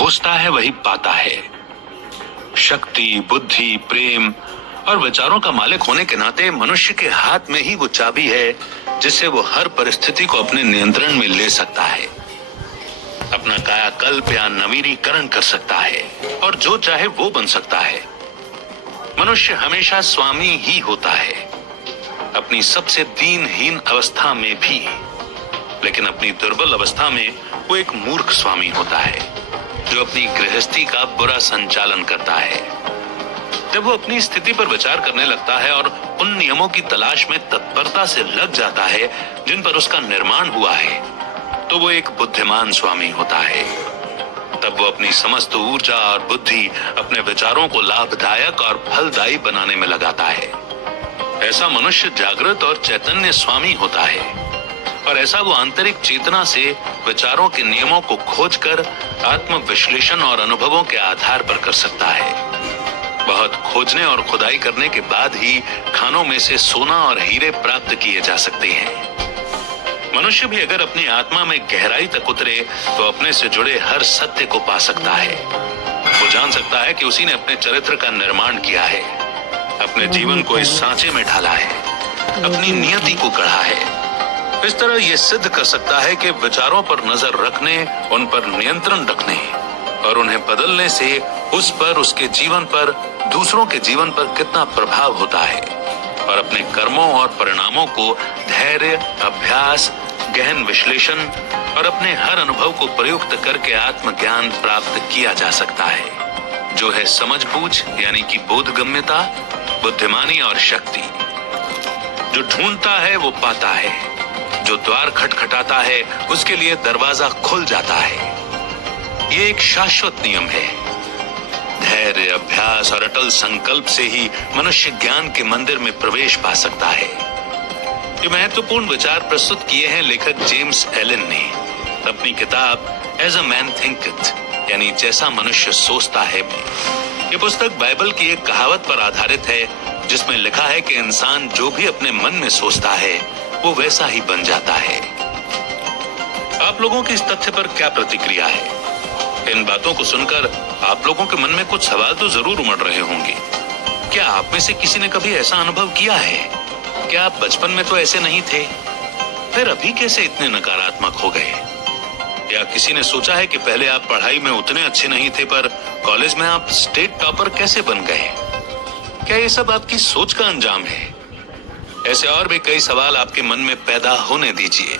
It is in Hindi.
खोजता है वही पाता है। शक्ति, बुद्धि, प्रेम और विचारों का मालिक होने के नाते मनुष्य के हाथ में ही वो चाबी है जिससे वो हर परिस्थिति को अपने नियंत्रण में ले सकता है, अपना कायाकल्प या नवीनीकरण कर सकता है और जो चाहे वो बन सकता है। मनुष्य हमेशा स्वामी ही होता है, अपनी सबसे दीनहीन अवस्था में भी, लेकिन अपनी दुर्बल अवस्था में वो एक मूर्ख स्वामी होता है जो अपनी गृहस्थी का बुरा संचालन करता है। जब वो अपनी स्थिति पर विचार करने लगता है और उन नियमों की तलाश में तत्परता से लग जाता है जिन पर उसका निर्माण हुआ है, तो वो एक बुद्धिमान स्वामी होता है। तब वो अपनी समस्त ऊर्जा और बुद्धि अपने विचारों को लाभदायक और फलदायी बनाने में लगाता है। ऐसा मनुष्य जागृत और चैतन्य स्वामी होता है और ऐसा वो आंतरिक चेतना से विचारों के नियमों को खोजकर आत्म विश्लेषण और अनुभवों के आधार पर कर सकता है। बहुत खोजने और खुदाई करने के बाद ही खानों में से सोना और हीरे प्राप्त किए जा सकते हैं। मनुष्य भी अगर अपनी आत्मा में गहराई तक उतरे तो अपने से जुड़े हर सत्य को पा सकता है। वो जान सकता है कि उसी ने अपने चरित्र का निर्माण किया है, अपने जीवन को इस सांचे में ढाला है, अपनी नियति को गढ़ा है। इस तरह ये सिद्ध कर सकता है कि विचारों पर नजर रखने, उन पर नियंत्रण रखने और उन्हें बदलने से उस पर, उसके जीवन पर, दूसरों के जीवन पर कितना प्रभाव होता है और अपने कर्मों और परिणामों को धैर्य, अभ्यास, गहन विश्लेषण और अपने हर अनुभव को प्रयुक्त करके आत्मज्ञान प्राप्त किया जा सकता है, जो है समझबूझ यानी कि बोधगम्यता, बुद्धिमानी और शक्ति। जो ढूंढता है वो पाता है, जो द्वार खटखटाता है उसके लिए दरवाजा खुल जाता है। ये एक शाश्वत नियम है। धैर्य, अभ्यास और अटल संकल्प से ही मनुष्य ज्ञान के मंदिर में प्रवेश पा सकता है। ये महत्वपूर्ण विचार प्रस्तुत किए हैं लेखक जेम्स एलन ने अपनी किताब एज अ मैन थिंकथ, यानी जैसा मनुष्य सोचता है में। ये पुस्तक बाइबल की एक कहावत पर आधारित है जिसमें लिखा है कि इंसान जो भी अपने मन में सोचता है वो वैसा ही बन जाता है। आप लोगों की इस तथ्य पर क्या प्रतिक्रिया है? इन बातों को सुनकर आप लोगों के मन में कुछ सवाल तो जरूर उमड़ रहे होंगे। क्या आप में से किसी ने कभी ऐसा अनुभव किया है? क्या आप बचपन में तो ऐसे नहीं थे, फिर अभी कैसे इतने नकारात्मक हो गए? या किसी ने सोचा है कि पहले आप पढ़ाई में उतने अच्छे नहीं थे पर कॉलेज में आप स्टेट टॉपर कैसे बन गए? क्या ये सब आपकी सोच का अंजाम है? ऐसे और भी कई सवाल आपके मन में पैदा होने दीजिए।